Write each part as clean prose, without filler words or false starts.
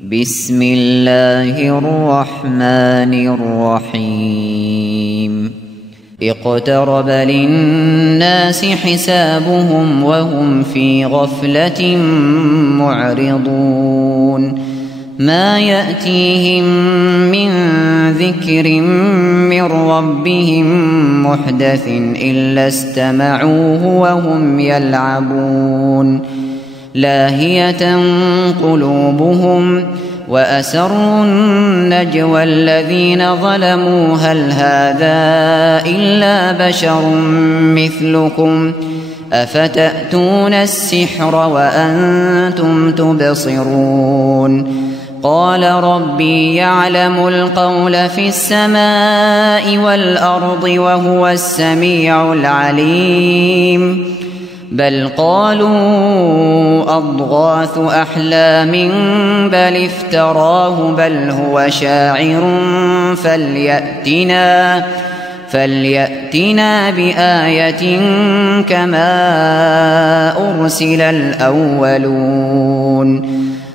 بسم الله الرحمن الرحيم اقترب للناس حسابهم وهم في غفلة معرضون ما يأتيهم من ذكر من ربهم محدث إلا استمعوه وهم يلعبون لاهية قلوبهم وأسروا النجوى الذين ظلموا هل هذا إلا بشر مثلكم أفتأتون السحر وأنتم تبصرون قال ربي يعلم القول في السماء والأرض وهو السميع العليم بل قالوا أضغاث أحلام بل افتراه بل هو شاعر فليأتنا بآية كما أرسل الأولون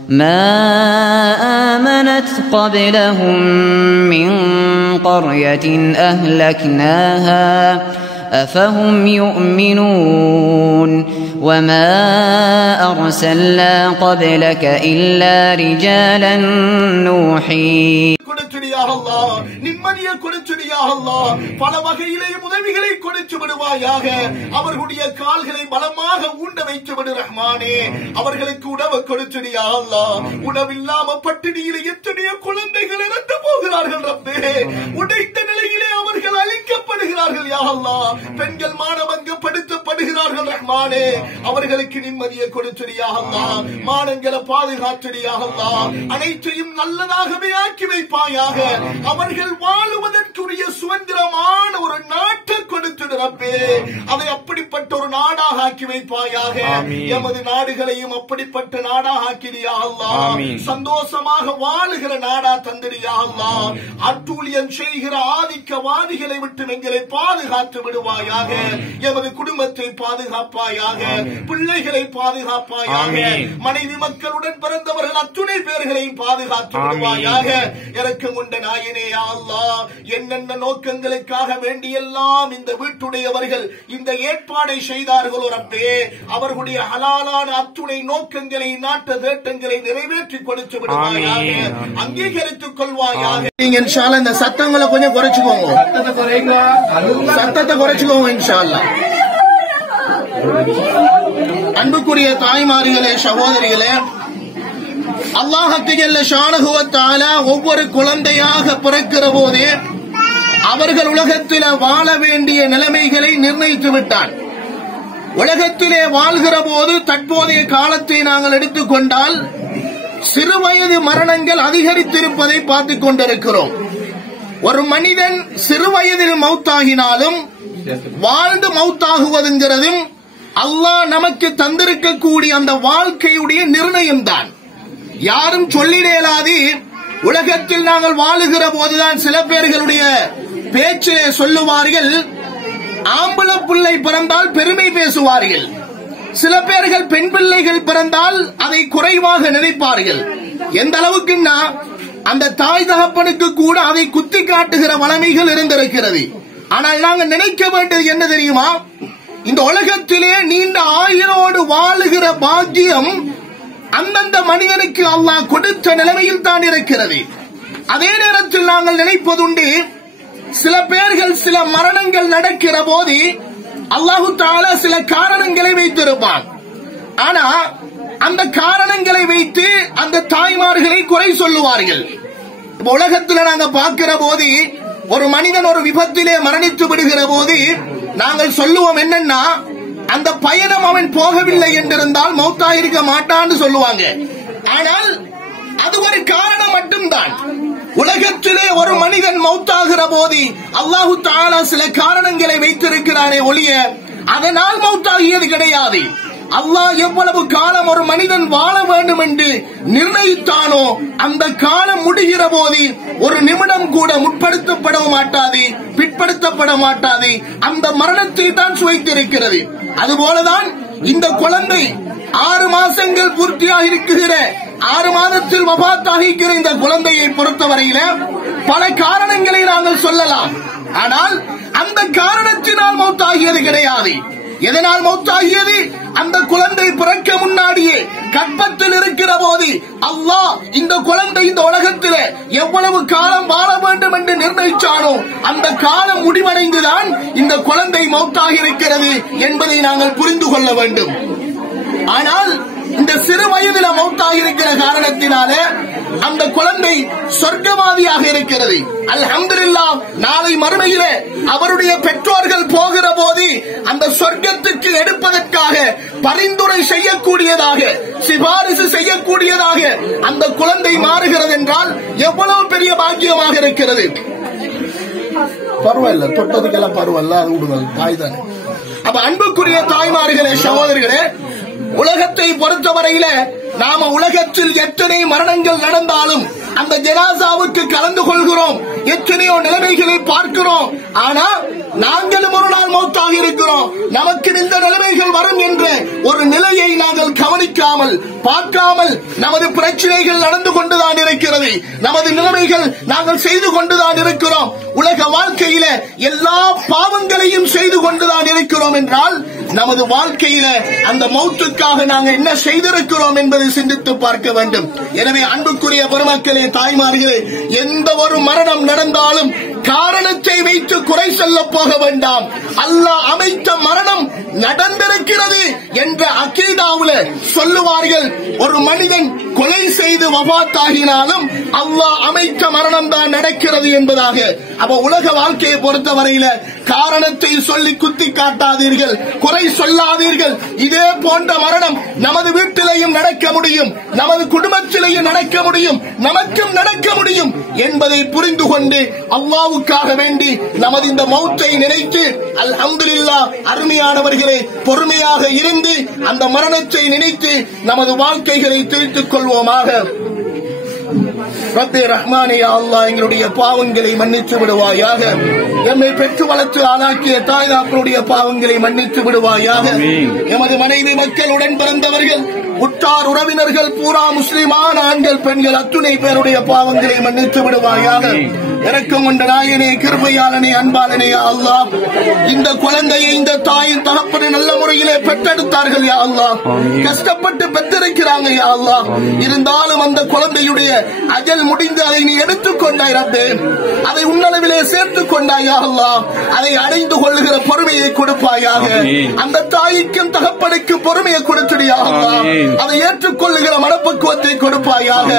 ما آمنت قبلهم من قرية أهلكناها أفهم يؤمنون وما أرسلنا قبلك إلا رجالا نوحي நிம்மதியை கொடுத்துடியா அல்லாஹ் பல வகையிலேயும் உதவிகளை கொடுத்து விடுவாயாக அவர்களுடைய கால்களை பலமாக ஊண்ட வைத்து விடு ரஹ்மானே அவர்களுக்கு உணவு கொடுத்துடியா அல்லாஹ் உணவில்லாம பட்டினியிலே எத்தனையோ குழந்தைகள் இறந்து போகிறார்கள் ரப்பே உடைத்த நிலையிலே அவர்கள் அழிக்கப்படுகிறார்கள் யா அல்லாஹ் பெண்கள் மானபங்கப்படுத்தப்படுகிறார்கள் ரஹ்மானே அவர்களுக்கு நிம்மதியை கொடுத்துடியா அல்லாஹ் மானங்களை பாதுகாத்துடியா அல்லாஹ் அனைத்தையும் நல்லதாகவே ஆக்கி வைப்பாயாக அவர்கள் வாழுவதற்குரிய சுதந்திரமான ஒரு நாட்டை கொடுத்துடு ரப்பே அதை அப்படிப்பட்ட ஒரு நாடாக ஆக்கி வைப்பாயாக எமது நாடுகளையும் அப்படிப்பட்ட நாடாக ஆக்கிடியா அல்லாஹ் சந்தோஷமாக வாழுகிற நாடா தந்திரியா அல்லாஹ் அட்டூழியம் செய்கிற ஆதிக்கவாதிகளை விட்டு எங்களை பாதுகாத்து விடுவாயாக எமது குடும்பத்தை பாதுகாப்பாயாக பிள்ளைகளை பாதுகாப்பாயாக மனைவி மக்களுடன் பிறந்தவர்கள் அத்துணை பேர்களையும் பாதுகாத்து விடுவாயாக இரக்கம் கொண்ட நாயனே யா அல்லாஹ் என்னென்ன நோக்கங்களுக்காக வேண்டியெல்லாம் இந்த வீட்டுடையவர்கள் இந்த ஏற்பாடை செய்தார்களோ ரப்பே அவர்களுடைய ஹலாலான அத்துணை நோக்கங்களை நாட்டு தேட்டங்களை நிறைவேற்றி கொடுத்து விடுவாயாக அங்கீகரித்துக் கொள்வாயாக நீங்க இன்ஷா அல்லாஹ் இந்த சத்தங்களை கொஞ்சம் குறைச்சுக்கோங்க சத்தத்தை குறைச்சுக்கோங்க இன்ஷா அல்லாஹ் அன்புக்குரிய தாய்மார்களே சகோதரிகளே அல்லாஹ் ஜல்ல ஷானஹு வ தஆலா ஒவ்வொரு குழந்தையாக பிறக்கிற போதே அவர்கள் உலகத்திலே வாழ வேண்டிய நிலைமைகளை நிர்ணயித்து விட்டான். உலகத்திலே வாழ்கிற போது தற்போதைய காலத்தை நாங்கள் எடுத்துக்கொண்டால் சிறுவயது மரணங்கள் அதிகரித்திருப்பதை பார்த்துக் கொண்டிருக்கிறோம். ஒரு மனிதன் சிறுவயதில் மௌத்தாகினாலும் வாழ்ந்து மௌத்தாகுவதுங்கிறதும் அல்லாஹ் நமக்கு தந்திருக்கக்கூடிய அந்த வாழ்க்கையுடைய நிர்ணயம் தான். யாரும் சொல்லிடலாது. உலகத்தில் நாங்கள் வாழுகிற போதுதான் சில பேர்களுடைய பேச்சிலே சொல்லுவார்கள், ஆம்பள பிள்ளை பிறந்தால் பெருமை பேசுவார்கள். சில பேர்கள் பெண் பிள்ளைகள் பிறந்தால் அதை குறைவாக நினைப்பார்கள். எந்த அளவுக்குன்னா அந்த தாய் தகப்பனுக்கு கூட அதை குத்தி காட்டுகிற வளமைகள் இருந்திருக்கிறது. ஆனால் நாங்கள் நினைக்க வேண்டியது என்ன தெரியுமா? இந்த உலகத்திலே நீண்ட ஆயுளோடு வாழுகிற பாக்கியம் அந்தந்த மனிதனுக்கு அல்லாஹ் கொடுத்த நிலைமையில் தான் இருக்கிறது. அதே நேரத்தில் நாங்கள் நினைப்பதுண்டு, சில பேர்கள் சில மரணங்கள் நடக்கிற போது அல்லாஹு தஆலா சில காரணங்களை வைத்திருப்பான். ஆனா அந்த காரணங்களை வைத்து அந்த தாய்மார்களை குறை சொல்லுவார்கள். உலகத்தில் நாங்க பார்க்கிற போது ஒரு மனிதன் ஒரு விபத்திலே மரணித்து விடுகிற போது நாங்கள் சொல்லுவோம் என்னன்னா, அந்த பயணம் அவன் போகவில்லை என்றிருந்தால் மௌத்தாயிருக்க மாட்டான்னு சொல்லுவாங்க. ஆனால் அது ஒரு காரணம் மட்டும்தான். உலகத்திலே ஒரு மனிதன் மௌத்தாகிற போது அல்லாஹு தஆலா சில காரணங்களை வைத்திருக்கிறானே ஒழிய அதனால் மௌத்தாகியது கிடையாது. அல்லாஹ் எவ்வளவு காலம் ஒரு மனிதன் வாழ வேண்டும் என்று நிர்ணயித்தானோ அந்த காலம் முடிகிற போது ஒரு நிமிடம் கூட முற்படுத்தப்பட மாட்டாது, பிற்படுத்தப்பட மாட்டாது. அந்த மரணத்தை தான் சுவைத்திருக்கிறது. அதுபோலதான் இந்த குழந்தை 6 மாசங்கள் பூர்த்தியாக இருக்கிற 6 மாதத்தில் வஃபாத்தாகிக்கிற இந்த குழந்தையை பொறுத்தவரையில பல காரணங்களை நாங்கள் சொல்லலாம். ஆனால் அந்த காரணத்தினால் மௌத்தாகியது கிடையாது. எதனால் மௌத்தாகியது? அந்த குழந்தை பிறக்க முன்னாடியே கற்பத்தில் இருக்கிற போது அல்லாஹ் இந்த குழந்தை இந்த உலகத்தில் எவ்வளவு காலம் வாழ வேண்டும் என்று நிர்ணயிச்சானோ அந்த காலம் முடிவடைந்துதான் இந்த குழந்தை மௌத்தாகி இருக்கிறது என்பதை நாங்கள் புரிந்து கொள்ள வேண்டும். ஆனால் இந்த சிறு வயதில் மௌத்தாகி இருக்கிற காரணத்தினாலே அந்த குழந்தை சொர்க்கவாதியாக இருக்கிறது. அல்ஹம்துலில்லாஹ், நாளை மறுமையிலே அவருடைய பெற்றோர்கள் போகிற போது அந்த சொர்க்கத்துக்கு எடுப்பதற்காக பரிந்துரை செய்யக்கூடியதாக, சிபாரிசு செய்யக்கூடியதாக அந்த குழந்தை மாறுகிறது என்றால் எவ்வளவு பெரிய பாக்கியமாக இருக்கிறது. பரவாயில்ல, தொட்டதுக்கெல்லாம் பரவாயில்ல, அது விடுதல் தாய் தானே. அப்ப அன்புக்குரிய தாய்மார்களே, சகோதரிகளே, உலகத்தை பொறுத்தவரையில நாம உலகத்தில் எத்தனை மரணங்கள் நடந்தாலும் அந்த ஜனாசாவுக்கு கலந்து கொள்கிறோம், எத்தனையோ நிலைமைகளை பார்க்கிறோம். ஆனா நாங்களும் ஒரு நாள் மௌத்தாக இருக்கிறோம். நமக்கு இந்த நிலைமைகள் வரும் என்ற ஒரு நிலையை நாங்கள் கவனிக்காமல் பார்க்காமல் நமது பிரச்சனைகள் நடந்து கொண்டுதான் இருக்கிறது. நமது நிலைமைகள் நாங்கள் செய்து கொண்டுதான் இருக்கிறோம். உலக வாழ்க்கையில எல்லா பாவங்களையும் செய்து கொண்டுதான் இருக்கிறோம் என்றால் நமது வாழ்க்கையில அந்த மௌத்துக்காக நாங்கள் என்ன செய்திருக்கிறோம் என்பதை சிந்தித்து பார்க்க வேண்டும். எனவே அன்புக்குரிய பெருமக்களே, தாய்மார்களே, எந்த ஒரு மரணம் நடந்தாலும் காரணத்தை வைத்து குறை சொல்ல போக வேண்டாம். அல்லாஹ் அமைத்த மரணம் நடந்திருக்கிறது என்ற அகீதாவுல சொல்லுவார்கள். ஒரு மனிதன் கொலை செய்து வஃபாத்தாகினாலும் அல்லாஹ் அமைத்த மரணம் தான் நடக்கிறது என்பதாக. அப்ப உலக வாழ்க்கையை பொறுத்தவரையில காரணத்தை சொல்லி குத்தி காட்டாதீர்கள், குறை சொல்லாதீர்கள். இதே போன்ற மரணம் நமது வீட்டிலேயும் நடக்க முடியும், நமது குடும்பத்திலேயும் நடக்க முடியும், நமக்கும் நடக்க முடியும் என்பதை புரிந்து கொண்டு அல்லாஹ்வுக்காக வேண்டி நமது இந்த மௌத்தை நினைத்து அல்ஹம்துலில்லாஹ், அருமையானவர்களே, பொறுமையாக இருந்து அந்த மரணத்தை நினைத்து நமது வாழ்க்கைகளை திருத்திக் கொள்வோமாக. ரப்பே ரஹ்மானே, யா அல்லாஹ், எங்களுடைய பாவங்களை மன்னித்து விடுவாயாக. எம்மை பெற்று வளர்த்து ஆளாக்கிய தாய் தகப்பனுடைய பாவங்களை மன்னித்து விடுவாயாக. எமது மனைவி மக்களுடன் பிறந்தவர்கள், உற்றார் உறவினர்கள், பூரா முஸ்லிமான ஆண்கள் பெண்கள் அத்துணை பேருடைய பாவங்களை மன்னித்து விடுவாயாக. இரக்கம் கொண்ட நாயனே, கிருபையாளனே, அன்பாளனே, யா அல்லாஹ், இந்த குழந்தையை இந்த தாயின் தகப்பனை நல்ல முறையிலே பெற்றெடுத்தார்கள் யா அல்லாஹ். கஷ்டப்பட்டு பெற்றிருக்கிறாங்க யா அல்லாஹ். இருந்தாலும் அந்த குழந்தையுடைய அஜல் முடிந்து அதை நீ எடுத்துக் கொண்டாய் ரப்பே. அதை உன்னளவிலே சேர்த்துக் கொண்டாய் யா அல்லாஹ். அதை அடைந்து கொள்ளுகிற பொறுமையை கொடுப்பாயாக. அந்த தாய்க்கும் தகப்பனுக்கும் பொறுமையை கொடுத்துடு யா அல்லாஹ். அதை ஏற்றுக்கொள்ளுகிற மனப்பக்குவத்தை கொடுப்பாயாக.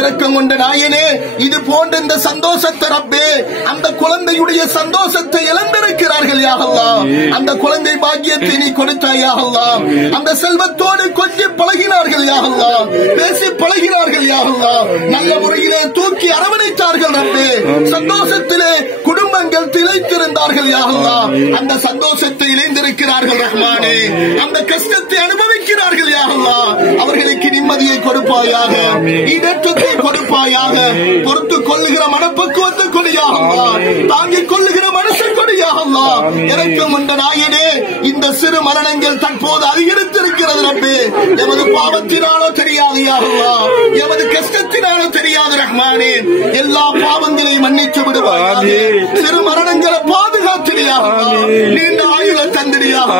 இரக்கம் கொண்ட நாயனே, இது போன்ற இந்த சந்தோஷத்தை ரப்பே, அந்த குழந்தையுடைய சந்தோஷத்தை இழந்திருக்கிறார்கள் யா அல்லாஹ். அந்த குழந்தை பாக்கியத்தை நீ கொடுத்தாய் யா அல்லாஹ். அந்த செல்வத்தோடு கொஞ்சம் பழகினார்கள் யா அல்லாஹ், பேசி பழகினார்கள் யா அல்லாஹ், நல்ல முறையிலே தூக்கி அரவணைத்தார்கள் ரப்பே. சந்தோஷத்திலே குடும்பங்கள் திளைத்திருந்தார்கள் யா அல்லாஹ். அந்த சந்தோஷத்தை இணைந்திருக்கிறார்கள் ரஹ்மானே. அந்த கஷ்டத்தை அனுபவிக்கிறார்கள் யா அல்லாஹ். அவர்களுக்கு நிம்மதியை கொடுப்பாயாக, ஈடேற்றத்தை கொடுப்பாயாக. பொறுத்துக் கொள்ளுகிற மனப்பக்குவத்தை கொடியாக அல்லாஹ், தாங்கிக் கொள்ளுகிற மனசை கொடியாக அல்லாஹ். இரக்கம் கொண்ட நாயனே, இந்த சிறு மரணங்கள் தற்போது அதிகரித்திருக்கிறது ரப்பே. எமது பாவத்தினாலோ தெரியாது யா அல்லாஹ், எமது கஷ்டத்தினாலோ தெரியாது ரஹ்மானே. எல்லா பாவங்களையும் மன்னித்து விடுவாயாக. சிறு மரணங்களை பாதுகாத்திரியாக, நீண்ட ஆயுளை தந்திரியாக,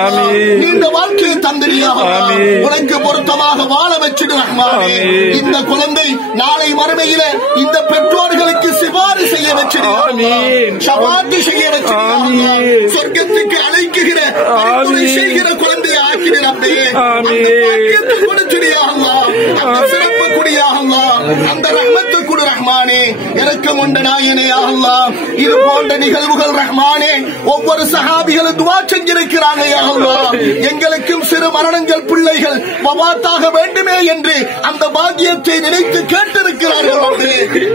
நீண்ட வாழ்க்கையை தந்திரியாக, உனக்கு பொருத்தமாக வாழ வச்சிடு ரஹ்மானே. இந்த குழந்தை நாளை மறுமையில இந்த பெற்றோர்களுக்கு சிபாரிசு செய்ய வச்சிருக்க, ஷபாத்து செய்ய வச்சிருக்க, சொர்க்கத்துக்கு அழைக்குகிற செய்கிற குழந்தையை ஆக்கிடு ரப்பே. அந்த பாக்கியத்தை கொடுத்துடியா அல்லாஹ், அந்த சிறப்பு குடியா அல்லாஹ், அந்த ரஹ்மத்தை குடு ரஹ்மானே. இரக்கம் கொண்ட நாயனே யா அல்லாஹ். இது போன்ற நிகழ்வுகள் ரஹ்மானே ஒவ்வொரு சஹாபிகளும் துஆ செஞ்சிருக்கிறாங்க யா அல்லாஹ். எங்களுக்கும் சிறு மரணங்கள் பிள்ளைகள் வஃபாத்தாக வேண்டுமே என்று அந்த பாக்கியத்தை நினைத்து கேட்டிருக்கிறார்கள்.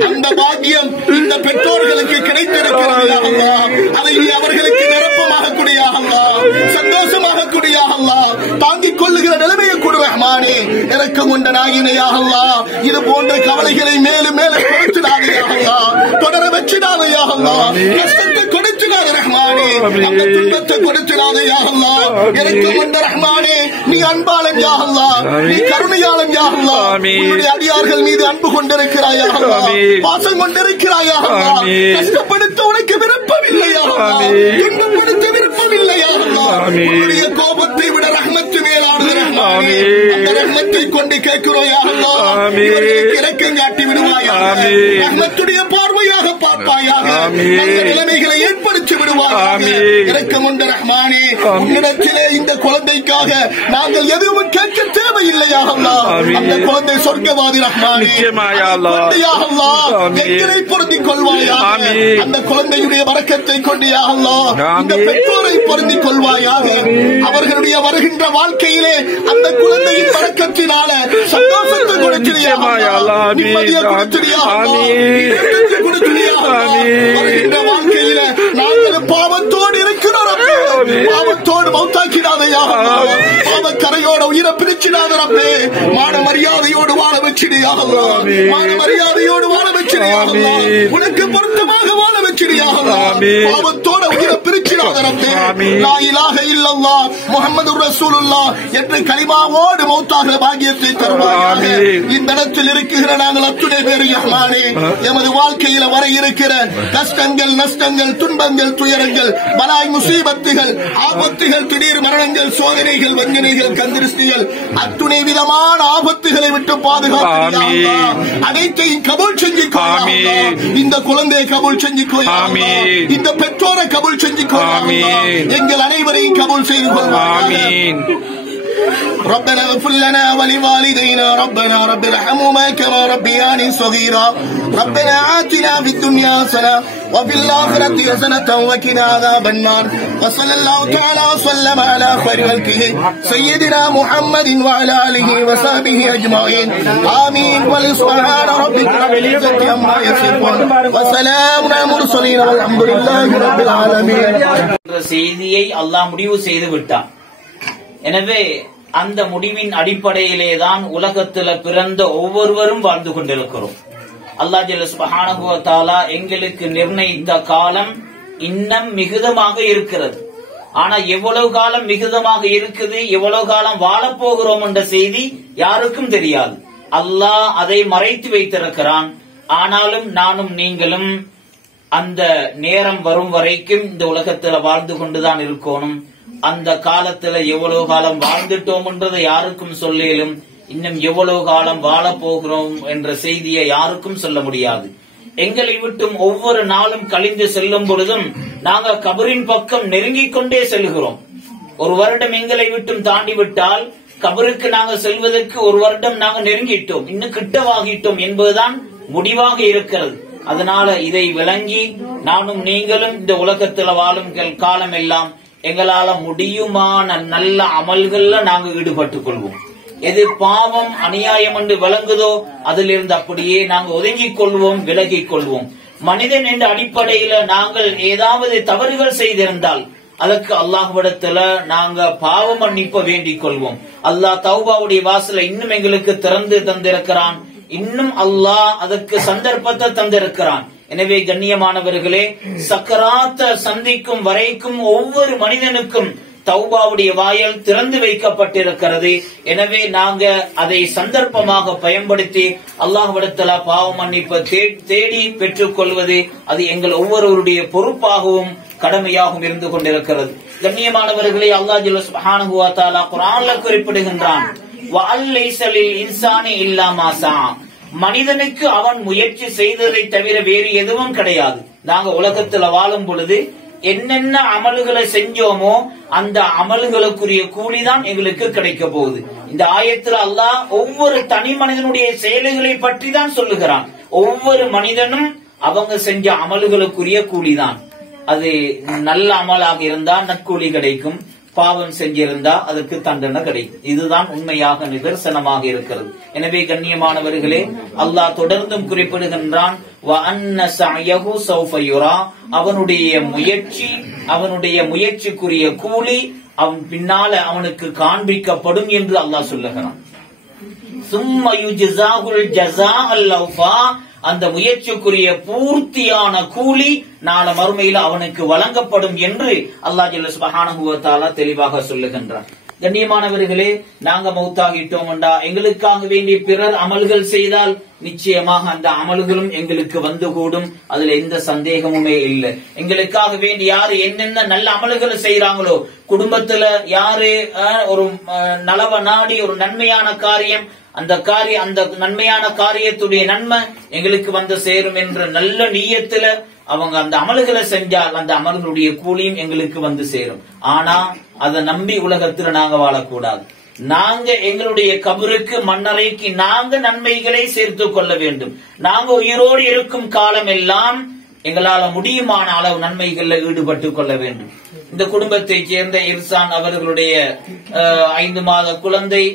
அந்த பாக்கியம் இந்த பெற்றோர்களுக்கு கிடைத்திருக்கிறது யா அல்லாஹ். அதை அவர்களுக்கு நிரப்பமாக கூடிய அல்லாஹ், சந்தோஷமாக கூடிய அல்லாஹ், தாங்கிக் கொள்ளுகிற நிலைமையை கொடு ரஹ்மானே. இரக்கம் கொண்ட நாயனே யா அல்லாஹ். இது போன்ற கவலைகளை மேலும் மேலும் கொடுத்துடாதே யா அல்லாஹ், தொடர வச்சிடாதே யா அல்லாஹ், கஷ்டத்தை கொடுத்துடாதே ரஹ்மானே. ரஹ்மானே அந்த துன்பத்தை கொடுத்திடாதே யா அல்லாஹ். இரக்கம் கொண்ட ரஹ்மானே நீ அன்பாளன் யா அல்லாஹ், நீ கருணையாளன் யா அல்லாஹ். உன்னுடைய அடியார்கள் மீது அன்பு கொண்டிருக்கிறாய் யா அல்லாஹ், பாசம் கொண்டிருக்கிறாய் யா அல்லாஹ். கஷ்டப்படுத்த உனக்கு விருப்பமில்லை யா அல்லாஹ், துன்பப்படுத்த விருப்பமில்லை யா அல்லாஹ். உன்னுடைய கோபத்தை விட ரஹ்மத்து மேலானது ரஹ்மானே. அந்த ரஹ்மத்தை கொண்டு கேட்கிறோம் யா அல்லாஹ், இவர்களுக்கு இரக்கம் காட்டி விடுவாயாக, ரஹ்மத்துடைய பார்வையாக பார்ப்பாயாக, நல்ல நிலைமைகளை ஏற்படுத்தி விடுவாயாக. இரக்கம் கொண்ட ரஹ்மானே உன்னிடத்திலே இந்த குழந்தைக்காக நாங்கள் எதுவும் கேட்க தேவையில்லையா அல்லாஹ். அந்த குழந்தை சொர்க்கவாதி ரஹ்மானே, எங்களை பொருந்திக் கொள்வாயாக. அந்த குழந்தையுடைய வரக்கத்தை கொண்டு யா அல்லாஹ் இந்த பெற்றோரை பொருந்திக் கொள்வாயாக. அவர்களுடைய வருகின்ற வாழ்க்கையிலே அந்த குழந்தையின் வரக்கத்தினால சந்தோஷத்தை கொடுத்தியா அல்லாஹ், நிம்மதியை கொடுத்தியா அல்லாஹ், கொடுத்தியா அல்லாஹ். வருகின்ற வாழ்க்கையில நாங்கள் பாவத்தோடு இருக்கிறோம், பாவத்தோடு மௌத்தாக்கிடாதையா அல்லாஹ், பாவக்கரையோட உயிரை பிரிச்சிடாத ரப்பே. மான மரியாதையோடு வாழ வச்சிடியா அல்லாஹ், மான மரியாதையோடு வாழ வச்சிடியா அல்லாஹ், உனக்கு பொருத்தமாக வாழ வச்சிடியா அல்லாஹ். பாவத்தோட உயிரை பிரிச்சிடாத ரப்பே. லா இலாஹ இல்லல்லாஹ் முஹம்மதுர் ரசூலுல்லாஹ் என்ற கலிமாவோடு மௌத்தாகிற பாக்கியத்தை தருவாயாக. இந்த இடத்தில் இருக்கிற நாங்கள் அத்துணை பேர் ரஹ்மானே எமது வாழ்க்கையில வர இருக்கிற கஷ்டங்கள், நஷ்டங்கள், துன்பங்கள், துயரங்கள், பலாய் முசீபத்துகள், ஆபத்துகள், திடீர் மரணங்கள், சோதனைகள், வஞ்சனைகள், கந்திருஷ்டிகள், அத்துணை விதமான ஆபத்துகளை விட்டு பாதுகாத்து அனைத்தையும் கபூல் செஞ்சுக்கோ. இந்த குழந்தையை கபூல் செஞ்சுக்கோ, இந்த பெற்றோரை கபூல் செஞ்சுக்கோ, எங்கள் அனைவரையும் கபூல் செய்து கொள்வார். ربنا اغفر لنا ولوالدينا ربنا رب ارحمهما كما ربياني صغيرا ربنا آتنا في الدنيا حسنة وفي الآخرة حسنة وقنا عذاب النار وصلى الله تعالى وسلم على خير خلقه سيدنا محمد وعلى آله وصحبه أجمعين آمين. وسبحان ربك رب العزة عما يصفون وسلام على المرسلين والحمد لله رب العالمين. செய்தியை அல்லாஹ் முடிவு செய்து விட்டான். எனவே அந்த முடிவின் அடிப்படையிலேதான் உலகத்துல பிறந்த ஒவ்வொருவரும் வாழ்ந்து கொண்டிருக்கிறோம். அல்லாஹ் ஜல்ல சுப்ஹானஹு வ தஆலா எங்களுக்கு நிர்ணயித்த காலம் இன்னும் மிகுதமாக இருக்கிறது. ஆனா எவ்வளவு காலம் மிகுதமாக இருக்குது, எவ்வளவு காலம் வாழப்போகிறோம் என்ற செய்தி யாருக்கும் தெரியாது. அல்லாஹ் அதை மறைத்து வைத்திருக்கிறான். ஆனாலும் நானும் நீங்களும் அந்த நேரம் வரும் வரைக்கும் இந்த உலகத்துல வாழ்ந்து கொண்டுதான் இருக்கணும். அந்த காலத்துல எவ்வளவு காலம் வாழ்ந்துட்டோம் என்றதை யாருக்கும் சொல்லும், இன்னும் எவ்வளவு காலம் வாழ போகிறோம் என்ற செய்தியை யாருக்கும் சொல்ல முடியாது. எங்களை விட்டும் ஒவ்வொரு நாளும் கழிந்து செல்லும் பொழுதும் நாங்கள் கபரின் பக்கம் நெருங்கிக் கொண்டே செல்கிறோம். ஒரு வருடம் எங்களை விட்டும் தாண்டி விட்டால் கபருக்கு நாங்கள் செல்வதற்கு ஒரு வருடம் நாங்கள் நெருங்கிட்டோம், இன்னும் கிட்டவாகிட்டோம் என்பதுதான் முடிவாக இருக்கிறது. அதனால இதை விளங்கி நானும் நீங்களும் இந்த உலகத்துல வாழும் காலம் எல்லாம் எங்களால முடியுமான நல்ல அமல்கள்ல நாங்கள் ஈடுபட்டுக் கொள்வோம். எது பாவம் அநியாயம் என்று விளங்குதோ அதிலிருந்து அப்படியே நாங்கள் ஒதுங்கிக் கொள்வோம், விலகிக் கொள்வோம். மனிதன் என்ற அடிப்படையில நாங்கள் ஏதாவது தவறுகள் செய்திருந்தால் அதற்கு அல்லாஹ்விடத்துல நாங்க பாவ மன்னிப்ப வேண்டிக் கொள்வோம். அல்லாஹ் தௌபாவுடைய வாசலை இன்னும் எங்களுக்கு திறந்து தந்திருக்கிறான், இன்னும் அல்லாஹ் அதற்கு சந்தர்ப்பத்தை தந்திருக்கிறான். எனவே கண்ணியமானவர்களே, சக்கராத்த சந்திக்கும் வரைக்கும் ஒவ்வொரு மனிதனுக்கும் தௌபாவுடைய வாயல் திறந்து வைக்கப்பட்டிருக்கிறது. எனவே நாங்க அதை சந்தர்ப்பமாக பயன்படுத்தி அல்லாஹ்விடத்தலா பாவ மன்னிப்பை தேடி பெற்றுக் கொள்வது அது எங்கள் ஒவ்வொருவருடைய பொறுப்பாகவும் கடமையாகவும் இருந்து கொண்டிருக்கிறது. கண்ணியமானவர்களே, அல்லாஹ் ஜல்ல சுப்ஹானஹு வ தஆலா குர்ஆன்ல குறிப்பிடுகின்றான், வஅல்லைஸ லில் இன்சானி இல்லா மா ஸா, மனிதனுக்கு அவன் முயற்சி செய்ததை தவிர வேறு எதுவும் கிடையாது. நாங்க உலகத்துல வாழும் பொழுது என்னென்ன அமல்களை செஞ்சோமோ அந்த அமல்களுக்குரிய கூலிதான் எங்களுக்கு கிடைக்க போகுது. இந்த ஆயத்துல அல்லாஹ் ஒவ்வொரு தனி மனிதனுடைய செயல்களை பற்றி தான் சொல்லுகிறான். ஒவ்வொரு மனிதனும் அவங்க செஞ்ச அமல்களுக்குரிய கூலிதான். அது நல்ல அமலாக இருந்தா நற்கூலி கிடைக்கும், பாவம் செஞ்சிருந்தா அதற்கு தண்டனை கிடைக்கும். இதுதான் உண்மையாக நிதர்சனமாக இருக்கிறது. எனவே கண்ணியமானவர்களே, அல்லாஹ் தொடர்ந்தும் குறிப்பிடுகின்றான், அவனுடைய முயற்சிக்குரிய கூலி அவன் பின்னால அவனுக்கு காண்பிக்கப்படும் என்று அல்லாஹ் சொல்லுகிறான். அந்த முயற்சிக்குரிய பூர்த்தியான கூலி நாளை மறுமையில் அவனுக்கு வழங்கப்படும் என்று அல்லாஹ் ஜல்ல சுப்ஹானஹு வ தஆலா தெளிவாக சொல்லுகின்றார். கண்ணியமானவர்களே, நாங்க மௌத்தாகிட்டோம் என்றா எங்களுக்காக வேண்டிய பிறர் அமல்கள் செய்தால் நிச்சயமாக அந்த அமல்களும் எங்களுக்கு வந்து கூடும். அதுல எந்த சந்தேகமுமே இல்லை. எங்களுக்காக வேண்டி யாரு என்னென்ன நல்ல அமல்களை செய்யறாங்களோ, குடும்பத்துல யாரு ஒரு நலவ நாடி ஒரு நன்மையான காரியம், அந்த நன்மையான காரியத்துடைய நன்மை எங்களுக்கு வந்து சேரும் என்ற நல்ல நீயத்துல அவங்க அந்த அமல்களை செஞ்சால் அந்த அமல்களுடைய கூலியும் எங்களுக்கு வந்து சேரும். ஆனா அதை நம்பி உலகத்துல நாங்க வாழக்கூடாது. நாங்க எங்களுடைய கபருக்கு மண்ணறைக்கு நாங்க நன்மைகளை சேர்த்து கொள்ள வேண்டும். நாங்க உயிரோடு இருக்கும் காலம் எல்லாம் எங்களால முடியுமான அளவு நன்மைகள்ல ஈடுபட்டு கொள்ள வேண்டும். இந்த குடும்பத்தை சேர்ந்த இர்சான் அவர்களுடைய 5 மாத குழந்தை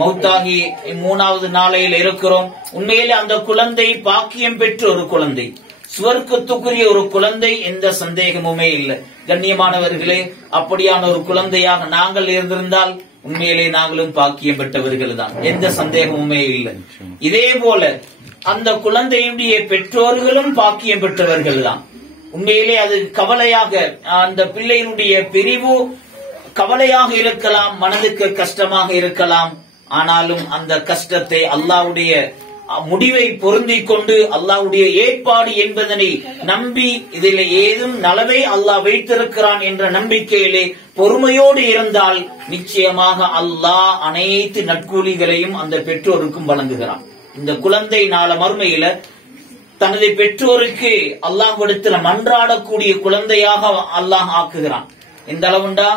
மௌத்தாகி 3வது நாளையில் இருக்கிறோம். உண்மையிலே அந்த குழந்தை பாக்கியம் பெற்ற ஒரு குழந்தை, சுவர்க்கத்துக்குரிய ஒரு குழந்தை, எந்த சந்தேகமுமே இல்லை. கண்ணியமானவர்களே, அப்படியான ஒரு குழந்தையாக நாங்கள் இருந்திருந்தால் உண்மையிலே நாங்களும் பாக்கியம் பெற்றவர்கள் தான், எந்த சந்தேகமுமே இல்லை. இதே போல அந்த குழந்தையுடைய பெற்றோர்களும் பாக்கியம் பெற்றவர்கள் தான். உண்மையிலே அது கவலையாக, அந்த பிள்ளையினுடைய பிரிவு கவலையாக இருக்கலாம், மனதுக்கு கஷ்டமாக இருக்கலாம். ஆனாலும் அந்த கஷ்டத்தை அல்லாஹ்வுடைய முடிவை பொருந்திக் கொண்டு அல்லாஹ்வுடைய ஏற்பாடு என்பதனை நம்பி இதில் ஏதும் நலவை அல்லாஹ் வைத்திருக்கிறான் என்ற நம்பிக்கையிலே பொறுமையோடு இருந்தால் நிச்சயமாக அல்லாஹ் அனைத்து நற்கூலிகளையும் அந்த பெற்றோருக்கும் வழங்குகிறான். இந்த குழந்தை நாள மறுமையில தனது பெற்றோருக்கு அல்லாஹ்விடத்துல மன்றாடக்கூடிய குழந்தையாக அல்லாஹ் ஆக்குகிறான். இந்த அளவுண்டா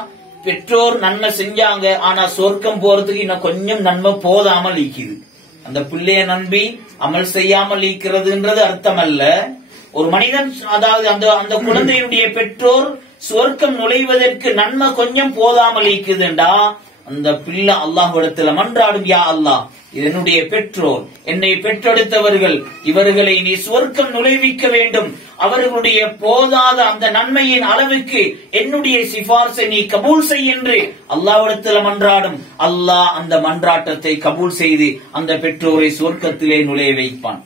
பெற்றோர் நன்மை செஞ்சாங்க, ஆனா சொர்க்கம் போறதுக்கு இன்னும் கொஞ்சம் நன்மை போதாமல் ஈக்குது. அந்த பிள்ளைய நம்பி அமல் செய்யாமல் ஈக்கிறதுன்றது அர்த்தம் அல்ல. ஒரு மனிதன், அதாவது அந்த குழந்தையுடைய பெற்றோர் சொர்க்கம் நுழைவதற்கு நன்மை கொஞ்சம் போதாமல் ஈக்குதுண்டா அந்த பிள்ளை அல்லாஹ்விடத்துல மன்றாடும், யா அல்லாஹ், என்னுடைய பெற்றோர், என்னை பெற்றெடுத்தவர்கள், இவர்களை நீ சொர்க்கம் நுழைவிக்க வேண்டும். அவர்களுடைய போதாத அந்த நன்மையின் அளவுக்கு என்னுடைய சிபார்சை நீ கபூல் செய் என்று அல்லாஹ்விடத்துல மன்றாடும். அல்லாஹ் அந்த மன்றாட்டத்தை கபூல் செய்து அந்த பெற்றோரை சொர்க்கத்திலே நுழைய வைப்பான்.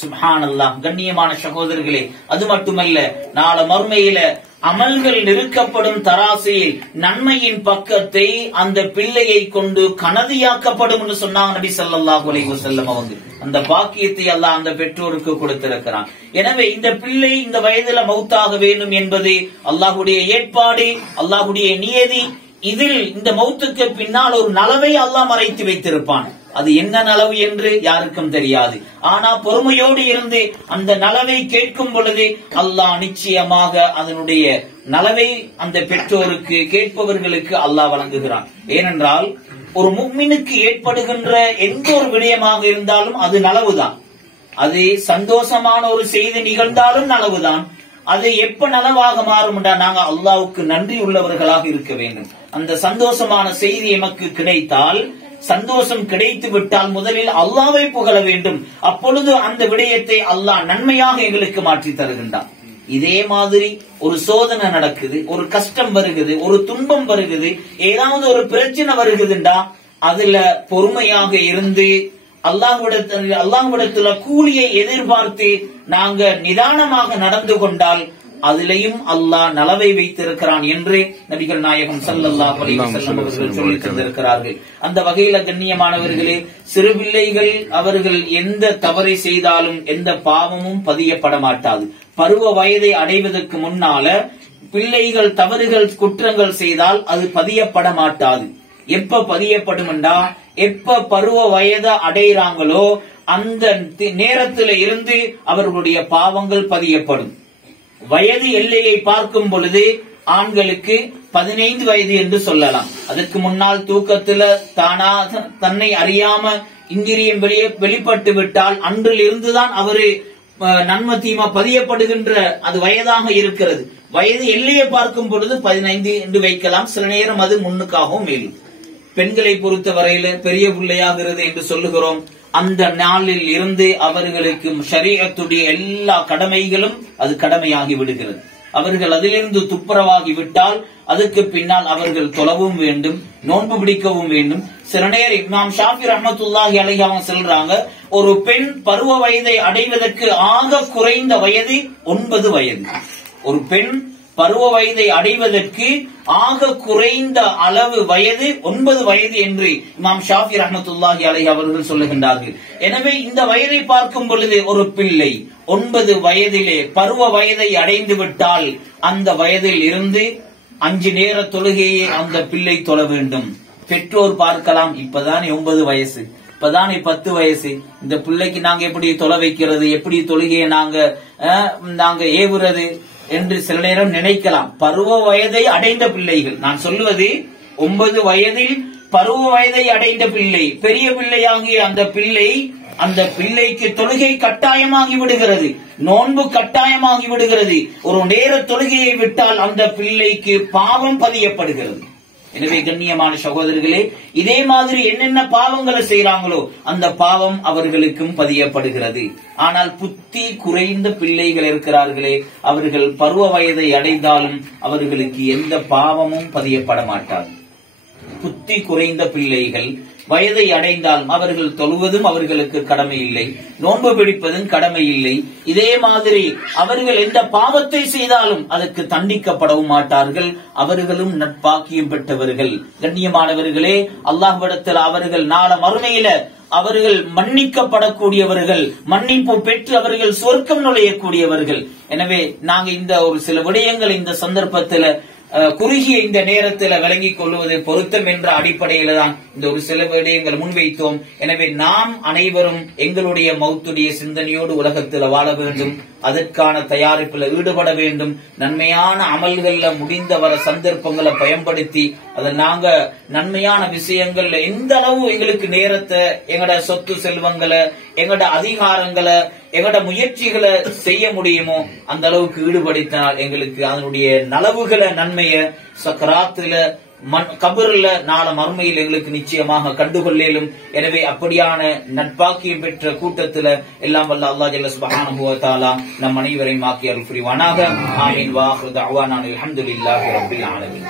சுப்ஹானல்லாஹ். கண்ணியமான சகோதரர்களே, அது மட்டுமல்ல, நாள மறுமையில அமல்கள் நிறுக்கப்படும் தராசில் நன்மையின் பக்கத்தை அந்த பிள்ளையை கொண்டு கனதியாக்கப்படும் என்று சொன்னாங்க நபி ஸல்லல்லாஹு அலைஹி வஸல்லம் அவங்க. அந்த பாக்கியத்தை அல்லாஹ் அந்த பெற்றோருக்கு கொடுத்திருக்கிறான். எனவே இந்த பிள்ளை இந்த வயதுல மௌத்தாக வேண்டும் என்பது அல்லாஹ்வுடைய ஏற்பாடு, அல்லாஹ்வுடைய நியதி. இதில் இந்த மௌத்துக்கு பின்னால் ஒரு நலவை அல்லாஹ் மறைத்து வைத்திருப்பான். அது என்ன நலவு என்று யாருக்கும் தெரியாது. ஆனா பொறுமையோடு இருந்து அந்த நலவை கேட்கும் பொழுது அல்லாஹ் நிச்சயமாக அதனுடைய நலவை அந்த பெற்றோருக்கு, கேட்பவர்களுக்கு அல்லாஹ் வழங்குகிறான். ஏனென்றால் ஒரு முஃமினுக்கு ஏற்படுகின்ற எந்த ஒரு விடயமாக இருந்தாலும் அது நலவுதான். அது சந்தோஷமான ஒரு செய்தி நிகழ்ந்தாலும் நலவுதான். அது எப்ப நலவாக மாறும் என்றால் நாங்க அல்லாஹ்வுக்கு நன்றி உள்ளவர்களாக இருக்க வேண்டும். அந்த சந்தோஷமான செய்தி எமக்கு கிடைத்தால், சந்தோஷம் கிடைத்து விட்டால் முதலில் அல்லாஹ்வை புகழ வேண்டும். அப்பொழுது அந்த விடயத்தை அல்லாஹ் நன்மையாக எங்களுக்கு மாற்றி தருகின்றான். இதே மாதிரி ஒரு சோதனை நடக்குது, ஒரு கஷ்டம் வருகிறது, ஒரு துன்பம் வருகிறது, ஏதாவது ஒரு பிரச்சனை வருகுதுண்டா அதுல பொறுமையாக இருந்து அல்லாஹ்விடத்துல கூலியை எதிர்பார்த்து நாங்க நிதானமாக நடந்து கொண்டால் அதிலையும் அல்லாஹ் நலவை வைத்திருக்கிறான் என்று நபிகள் நாயகம் ஸல்லல்லாஹு அலைஹி வஸல்லம் அவர்கள் சொல்லி தந்திருக்கிறார்கள். அந்த வகையில கண்ணியமானவர்களே, சிறு பிள்ளைகள் அவர்கள் எந்த தவறை செய்தாலும் எந்த பாவமும் பதியப்பட மாட்டாது. பருவ வயதை அடைவதற்கு முன்னால பிள்ளைகள் தவறுகள் குற்றங்கள் செய்தால் அது பதியப்பட மாட்டாது. எப்ப பதியப்படும் என்றா, எப்ப பருவ வயதை அடைகிறாங்களோ அந்த நேரத்தில் இருந்து அவர்களுடைய பாவங்கள் பதியப்படும். வயது எல்லையை பார்க்கும் பொழுது ஆண்களுக்கு 15 வயது என்று சொல்லலாம். அதற்கு முன்னால் தூக்கத்துல தானா தன்னை அறியாம இந்திரியம் வெளிப்பட்டு விட்டால் அன்றில் இருந்துதான் அவரு நன்மை தீமா பதியப்படுகின்ற அது வயதாக இருக்கிறது. வயது எல்லையை பார்க்கும் பொழுது 15 என்று வைக்கலாம். சில நேரம் அது முன்னுக்காகவும் மேலும். பெண்களை பொறுத்த வரையில பெரிய பிள்ளையாகிறது என்று சொல்லுகிறோம். அந்த நாளில் இருந்து அவர்களுக்கு ஷரீஅத்துடைய எல்லா கடமைகளும் அது கடமையாகி விடுகிறது. அவர்கள் அதிலிருந்து துப்புரவாகி விட்டால் அதுக்கு பின்னால் அவர்கள் தொழவும் வேண்டும், நோன்பு பிடிக்கவும் வேண்டும். சில நேரம் இமாம் ஷாஃபி ரஹ்மத்துல்லாஹி அலைஹி அவங்க சொல்றாங்க, ஒரு பெண் பருவ வயதை அடைவதற்கு ஆக குறைந்த வயது 9 வயது. ஒரு பெண் பருவ வயதை அடைவதற்கு ஆக குறைந்த அளவு வயது 9 வயது என்று இமாம் ஷாஃபி ரஹ்மத்துல்லாஹி அலைஹி அவர்கள் சொல்லுகின்றார்கள். எனவே இந்த வயதை பார்க்கும் பொழுது ஒரு பிள்ளை 9 வயதிலே பருவ வயதை அடைந்து விட்டால் அந்த வயதில் இருந்து 5 நேர தொழுகையை அந்த பிள்ளை தொழ வேண்டும். பெற்றோர் பார்க்கலாம், இப்பதானே 9 வயசு, இப்பதானே 10 வயசு, இந்த பிள்ளைக்கு நாங்க எப்படி தொலை வைக்கிறது, எப்படி தொழுகையை நாங்க ஏவுறது என்று சில நேரம் நினைக்கலாம். பருவ வயதை அடைந்த பிள்ளைகள், நான் சொல்லுவது 9 வயதில் பருவ வயதை அடைந்த பிள்ளை, பெரிய பிள்ளையாகிய அந்த பிள்ளைக்கு தொழுகை கட்டாயமாகி விடுகிறது, நோன்பு கட்டாயமாகி விடுகிறது. ஒரு நேர தொழுகையை விட்டால் அந்த பிள்ளைக்கு பாவம் பதியப்படுகிறது. எனவே கண்ணியமான சகோதரர்களே, இதே மாதிரி என்னென்ன பாவங்களை செய்யறாங்களோ அந்த பாவம் அவர்களுக்கும் பதியப்படுகிறது. ஆனால் புத்தி குறைந்த பிள்ளைகள் இருக்கிறார்களே, அவர்கள் பருவ வயதை அடைந்தாலும் அவர்களுக்கு எந்த பாவமும் பதியப்பட மாட்டார். புத்தி குறைந்த பிள்ளைகள் வயதை அடைந்தால் அவர்கள் தொழுவதும் அவர்களுக்கு கடமை இல்லை, நோன்பு பிடிப்பதும் கடமை இல்லை. இதே மாதிரி அவர்கள் எந்த பாவத்தை செய்தாலும் அதற்கு தண்டிக்கப்படவும் மாட்டார்கள். அவர்களும் நட்பாக்கியம் பெற்றவர்கள். கண்ணியமானவர்களே, அல்லாஹ்விடத்தில் அவர்கள் நாள மறுமையில அவர்கள் மன்னிக்கப்படக்கூடியவர்கள், மன்னிப்பு பெற்று அவர்கள் சொர்க்கம் நுழையக்கூடியவர்கள். எனவே நாங்க இந்த ஒரு சில விடயங்கள் இந்த சந்தர்ப்பத்தில் குறுகிய இந்த நேரத்தில் விளங்கிக் கொள்வது பொருத்தம் என்ற அடிப்படையில தான் இந்த ஒரு சில விடயங்கள் முன்வைத்தோம். எனவே நாம் அனைவரும் எங்களுடைய மௌத்துடைய சிந்தனையோடு உலகத்தில் வாழ வேண்டும், அதற்கான தயாரிப்பில் ஈடுபட வேண்டும். நன்மையான அமல்கள்ல முடிந்த வர சந்தர்ப்பங்களை பயன்படுத்தி அதை நாங்க நன்மையான விஷயங்கள்ல எந்த அளவு எங்களுக்கு நேரத்தை, எங்கட சொத்து செல்வங்களை, எங்கட அதிகாரங்களை, எங்கட முயற்சிகளை செய்ய முடியுமோ அந்த அளவுக்கு ஈடுபடுத்தினால் எங்களுக்கு அதனுடைய நலவுகளை, நன்மைய சக்கராத்துல கபர்ல நாள மறுமையில் எங்களுக்கு நிச்சயமாக கண்டுகொள்ளேலும். எனவே அப்படியான நட்பாக்கியம் பெற்ற கூட்டத்தில் எல்லாம் வல்ல அல்லாஹ் ஜல்ல சுப்ஹானஹு வ தஆலா நம் அனைவரையும் ஆக்கி அருள் புரிவானாக. ஆமீன். வ ஆகிரு தஅவானா அல்ஹம்துலில்லாஹி ரப்பில் ஆலமீன்.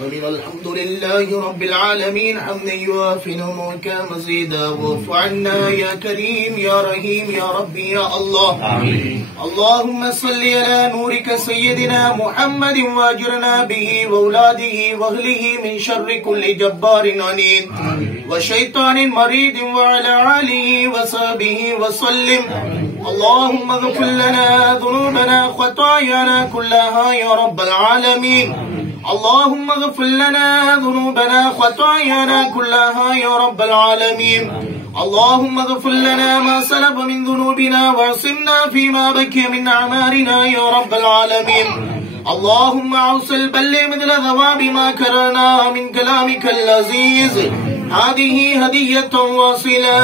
الحمد لله رب العالمين حمدا يوافي نعمك مزيدا واعف عنا يا كريم يا رحيم يا ربي يا الله. آمين. اللهم صل على نورك سيدنا محمد واجرنا به واولاده واهله من شر كل جبار عنيد وشيطان مريد وعلى آله وصحبه وسلم. اللهم اغفر لنا ذنوبنا خطايانا كلها يا رب العالمين. اللهم اغفر لنا ذنوبنا خطايانا كلها يا رب العالمين. اللهم اغفر لنا ما سلف من ذنوبنا واعصمنا فيما بكي من أعمارنا يا رب العالمين. اللهم اوصل بلغ مثل ثواب ما كرنا من كلامك اللذيذ. هذه هدية واصلة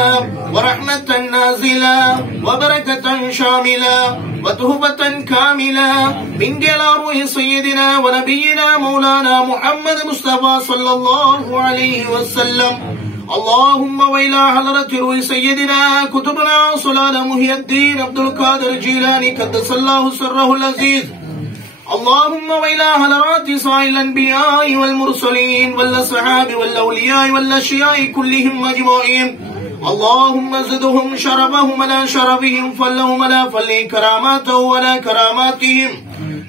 ورحمة نازلة وبركة شاملة وتهبة كاملة من روح سيدنا ونبينا مولانا محمد مصطفى صلى الله عليه وسلم. اللهم وإلى حضرة روح سيدنا كتبنا صلاة محي الدين عبد القادر الجيلاني قدس الله سره العزيز. اللهم وإلى حضرات صائر الأنبياء والمرسلين والأصحاب والأولياء والأشياء كلهم أجمعين. اللهم زدهم شرفهم على شرفهم فلهم على فل كراماته ولا كراماتهم.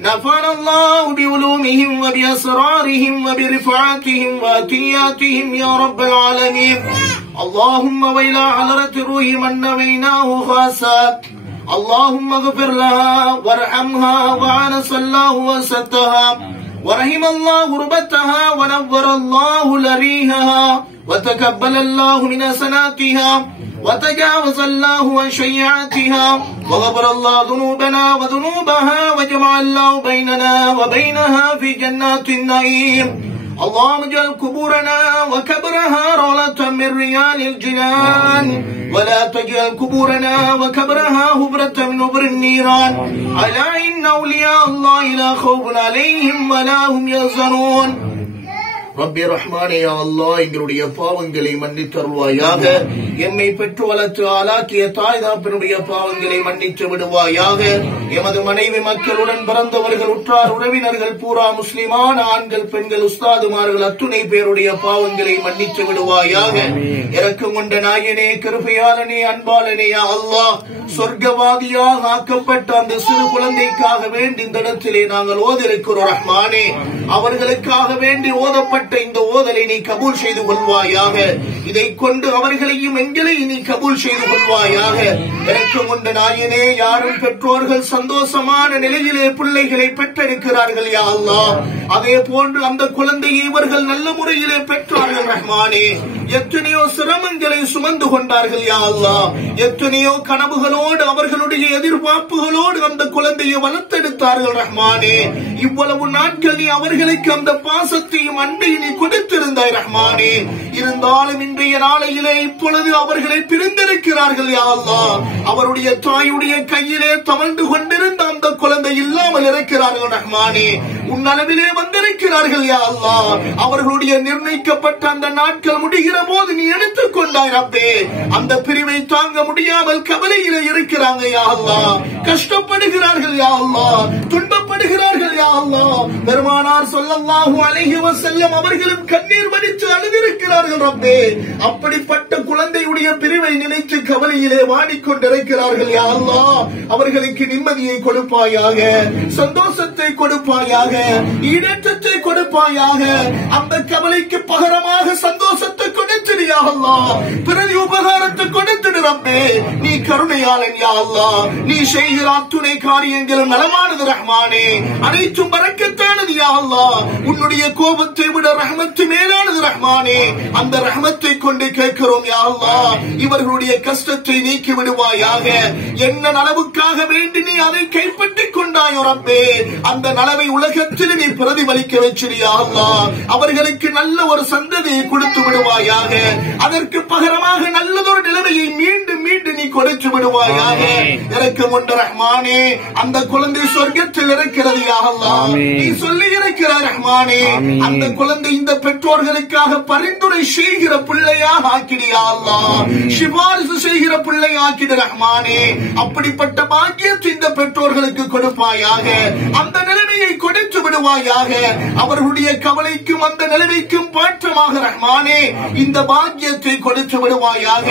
نفعنا الله بعلومهم وبأسرارهم وبرفعاتهم وآتياتهم يا رب العالمين. اللهم وإلى حضرة روح من نويناه خاصة. اللهم اغفر لها وارحمها وعنس الله وستها ورحم الله غربتها ونور الله لريهها وتقبل الله من حسناتها وتجاوز الله عن شيعاتها وغفر الله ذنوبنا وذنوبها وجمع الله بيننا وبينها في جنات النعيم. اللهم اجعل قبورنا وكبرها روضة من رياض الجنان ولا تجعل قبورنا وكبرها هبرة من هبر النيران. ألا إن أولياء الله لا خوف عليهم ولا هم يحزنون. ரப்பே ரஹ்மானே யா அல்லாஹ் எங்களுடைய பாவங்களை மன்னித்தருள்வாயாக. என்னை பெற்று வளர்த்து ஆளாக்கிய தாய் தாப்பனுடைய பாவங்களை மன்னித்து விடுவாயாக. எமது மனைவி மக்களுடன் பிறந்தவர்கள் உற்றார் உறவினர்கள் பூரா முஸ்லிமான ஆண்கள் பெண்கள் உஸ்தாதுமார்கள் அத்துணை பேருடைய பாவங்களை மன்னித்து விடுவாயாக. இரக்கம் கொண்ட நாயனே கிருபையாளனே அன்பாளனே யா அல்லாஹ் சொர்க்கவாதியாக ஆக்கப்பட்ட அந்த சிறு குழந்தைக்காக வேண்டி இந்த இடத்திலே நாங்கள் ஓதிருக்கிறோம் ரஹ்மானே. அவர்களுக்காக வேண்டி ஓதப்பட்ட இந்த ஓதலை நீ கபூல் செய்து கொள்வாயாக. இதை கொண்டு அவர்களையும் எங்களையும் நீ கபூல் செய்து கொள்வாயாக. இரக்கம் கொண்ட நாயனே யாரும் பெற்றோர்கள் சந்தோஷமான நிலையிலே பிள்ளைகளை பெற்றெடுக்கிறார்கள் யா அல்லாஹ், அதே போன்று அந்த குழந்தையை இவர்கள் நல்ல முறையிலே பெற்றார்கள் ரஹ்மானே. எத்தனையோ சிரமங்களை சுமந்து கொண்டார்கள் யா அல்லாஹ், எத்தனையோ கனவுகளோடு அவர்களுடைய எதிர்பார்ப்புகளோடு அந்த குழந்தையை வளர்த்தெடுத்தார்கள் ரஹ்மானே. இவ்வளவு நாட்கள் நீ அவர்களுக்கு அந்த பாசத்தையும் அன்பையும் நீ கொடுத்திருந்தாய் ரஹ்மானே. இருந்தாலும் இன்றைய நாளையிலே இப்பொழுது அவர்களை பிரிந்திருக்கிறார்கள் யா அல்லாஹ். அவருடைய தாயுடைய கையிலே தவழ்ந்து கொண்டிருந்த அந்த குழந்தை இல்லாமல் இருக்கிறார்கள் ரஹ்மானே. உன்னளவிலே வந்திருக்கிறார்கள் யா அல்லாஹ். அவர்களுடைய நிர்ணயிக்கப்பட்ட அந்த நாட்கள் முடிகிற போது நீ எடுத்துக் கொண்டாய் ரப்பே. அந்த பிரிவை தாங்க முடியாமல் கவலையிலே இருக்கிறாங்க யா அல்லாஹ், கஷ்டப்படுகிறார்கள் யா அல்லாஹ், துன்பப்படுகிறார்கள் யா அல்லாஹ். பெருமானார் ஸல்லல்லாஹு அலைஹி வஸல்லம் அவர்களும் கண்ணீர் வடித்து அழுதிருக்கிறார்கள் ரப்பே. அப்படிப்பட்ட குழந்தையுடைய பிரிவை நினைத்து கவலையிலே வாடிக்கொண்டிருக்கிறார்கள் யா அல்லாஹ். அவர்களுக்கு நிம்மதியை கொடுப்பாயாக, சந்தோஷத்தை கொடுப்பாயாக, ஈடேற்றத்தை கொடுப்பாயாக. அந்த கவலைக்கு பகரமாக சந்தோஷத்தை கொடுத்திடு யா அல்லாஹ், பிரதி உபகாரத்தை கொடுத்திடு ரப்பே. நீ கருணையாளன் யா அல்லாஹ், நீ செய்கிற அத்துணை காரியங்களும் நலமானது ரஹ்மானே, அனைத்தும் பரக்கத்தானது யா அல்லாஹ். உன்னுடைய கோபத்தை விட ரஹ்மத்து மேலானது ரஹ்மானே. அந்த ரஹ்மத்தை கொண்டு கேட்கிறோம் யா அல்லாஹ், இவர்களுடைய கஷ்டத்தை நீக்கி விடுவாயாக. என்ன நலவுக்காக வேண்டி நீ அதை கைப்பற்றிக் கொண்டாயோ ரப்பே, அந்த நலவை உலகத்தில் நீ பிரதிபலிக்க வச்சிரு யா அல்லாஹ். அவர்களுக்கு நல்ல ஒரு சந்ததியை கொடுத்து விடுவாயாக. அதற்கு பகரமாக நல்லதொரு நிலைமையை மீண்டும் மீண்டும் நீ கொடுத்து விடுவாயாக. இரக்கம் கொண்ட ரஹ்மானே, அந்த குழந்தை சொர்க்கத்தில் இருக்கிறது யா அல்லாஹ். நீ சொல்லி இருக்கிறாய் ரஹ்மானே, அந்த குழந்தை இந்த பெற்றோர்களுக்காக பரிந்துரை செய்கிற பிள்ளையாக ஆக்கிடு யா அல்லாஹ், சிபாரிசு செய்கிற பிள்ளை ஆக்கிடு ரஹ்மானே. அப்படிப்பட்ட பாக்கியத்தை இந்த பெற்றோர்களுக்கு கொடுப்பாயாக. அந்த நிலைமையை கொடுத்து விடுவாயாக. அவர்களுடைய கவலைக்கும் அந்த நிலைமைக்கும் மாற்றமாக ரஹ்மானே இந்த பாக்கியத்தை கொடுத்து விடுவாயாக.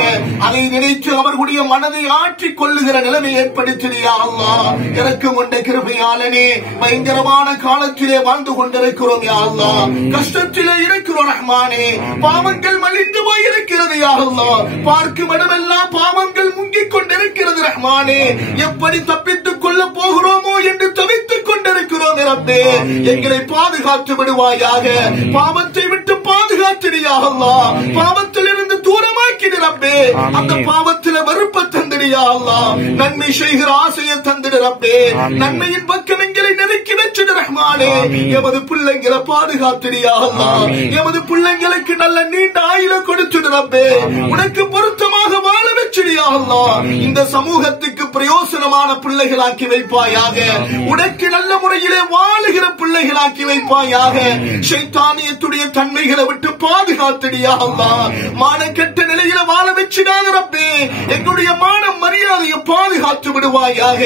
அதை நினைத்து அவர்களுடைய மனதை ஆற்றிக் கொள்ளுகிற நிலைமை ஏற்படுத்திடு யா அல்லாஹ். இரக்கம் கொண்ட கிருபையாளனே, பயங்கரமான காலத்திலே வாழ்ந்து கொண்டிருக்கிறோம் யா அல்லாஹ், கஷ்டத்திலே இருக்கிறோம் ரஹ்மானே. பாவங்கள் மலிந்து போயிருக்கிறது யா அல்லாஹ், பார்க்கும் இடமெல்லாம் பாவங்கள் முங்கிக் கொண்டிருக்கிறது ரஹ்மானே. எப்படி தப்பித்துக் கொள்ள போகிறோமோ என்று தவித்துக் கொண்டிருக்கிறோம் ரப்பே. எங்களை பாதுகாத்து விடுவாயாக. பாவத்தை விட்டு பாதுகாத்திடு யா அல்லாஹ், பாவத்தில் இருந்து தூரமாக்கிடு ரப்பே. அந்த பாவத்தில வெறுப்பை தந்திடு யா அல்லாஹ், நன்மை செய்கிற ஆசையை தந்திடு ரப்பே. நன்மையின் பக்கம் எங்களை நெருக்கி வச்சிடு ரஹ்மானே. எமது பிள்ளைங்களை பாதுகாத்திடு யா அல்லாஹ். எமது பிள்ளைங்களுக்கு நல்ல நீண்ட ஆயுள கொடுத்துடு ரப்பே. உனக்கு பொருத்தமாக வாழ வச்சிடு யா அல்லாஹ். இந்த சமூகத்துக்கு பிரயோசனமான பிள்ளைகளாக்கி வைப்பாயாக. உனக்கு நல்ல முறையிலே வாழுகிற பிள்ளைகளாக்கி வைப்பாயாக. ஷைத்தானியத்துடைய தன்மைகளை விட்டு பாதுகாத்திடு யா அல்லாஹ். மானக்கெட்ட நிலையில வாழ வச்சிடாத ரப்பே. எங்களுடைய மானம் மரியாதையை பாதுகாத்து விடுவாயாக.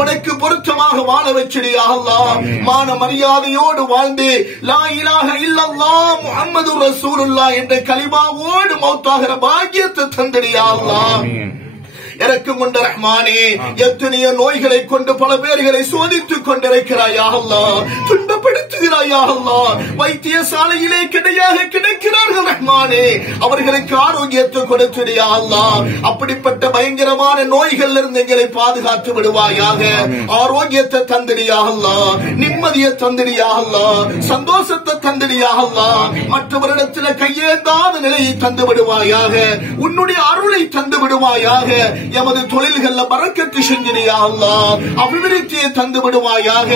உனக்கு பொருத்தமாக வாழ வச்சிடு யா அல்லாஹ். மான மரியாதையோடு வாழ்ந்து லா இலாஹ இல்லல்லாஹ் முஹம்மதுர் ரசூலுல்லாஹ் என்ற கலிமாவோடு மௌத்தாகிற பாக்கியத்தை தந்திடு யா அல்லாஹ். இரக்கம் கொண்ட ரஹ்மானே, எத்தனையோ நோய்களை கொண்டு பல பேர்களை சோதித்துக் கொண்டிருக்கிறாய் யா அல்லாஹ், துன்பப்படுத்துகிறாய் யா அல்லாஹ். வைத்தியசாலையிலே கிடையாக கிடைக்கிறார்கள் ரஹ்மானே. அவர்களுக்கு ஆரோக்கியத்தை கொடுத்திடு யா அல்லாஹ். அப்படிப்பட்ட பயங்கரமான நோய்கள் இருந்து எங்களை பாதுகாத்து விடுவாயாக. ஆரோக்கியத்தை தந்திடு யா அல்லாஹ், நிம்மதியை தந்திடு யா அல்லாஹ், சந்தோஷத்தை தந்திடு யா அல்லாஹ். மற்றவரிடத்தில் கையேந்தாத நிலையை தந்து விடுவாயாக. உன்னுடைய அருளை தந்து விடுவாயாக. எமது தொழில்கள்ல பரக்கத்து செஞ்சிடு யா அல்லாஹ், அபிவிருத்தியை தந்து விடுவாயாக.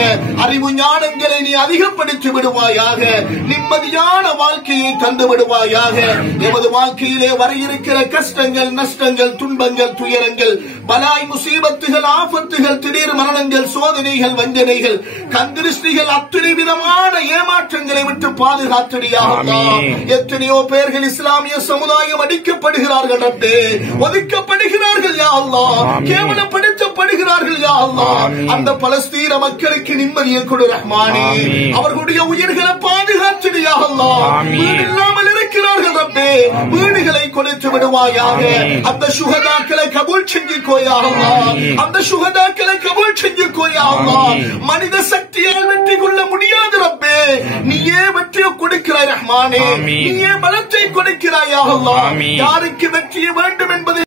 அறிவு ஞானங்களை நீ அதிகப்படுத்தி விடுவாயாக. நிம்மதியான வாழ்க்கையை தந்து விடுவாயாக. விடுவாயாக. எமது வாழ்க்கையிலே வர இருக்கிற கஷ்டங்கள், நஷ்டங்கள், துன்பங்கள், துயரங்கள், பலாய், முசீபத்துகள், ஆபத்துகள், திடீர் மரணங்கள், சோதனைகள், வஞ்சனைகள், கந்திருஷ்டிகள், அத்தனை விதமான ஏமாற்றங்களை விட்டு பாதுகாத்தடியாக. எத்தனையோ பேர்கள் இஸ்லாமிய சமுதாயம் அடிக்கப்படுகிறார்கள், ஒதுக்கப்படுகிறார்கள் யா அல்லாஹ், கேவலப்படுத்தப்படுகிறார்கள் யா அல்லாஹ். அந்த பலஸ்தீன மக்களுக்கு நிம்மதியை கொடு ரஹ்மானே. அவர்களுடைய உயிர்களை பாதுகாத்து யா அல்லாஹ். வீடு இல்லாமல் இருக்கிறார்கள் ரப்பே, வீடுகளை கொடுத்து விடுவாயாக. அந்த சுஹதாக்களை கபூல் செஞ்சுக்கோ யா அல்லாஹ், அந்த சுஹதாக்களை கபூல் செஞ்சுக்கோ யா அல்லாஹ். மனித சக்தியால் வெற்றி கொள்ள முடியாது ரப்பே, நீயே வெற்றியை கொடுக்கிறாய் ரஹ்மானே, நீயே பலத்தை கொடுக்கிறாய் யா அல்லாஹ். யாருக்கு வெற்றியை வேண்டும் என்பதை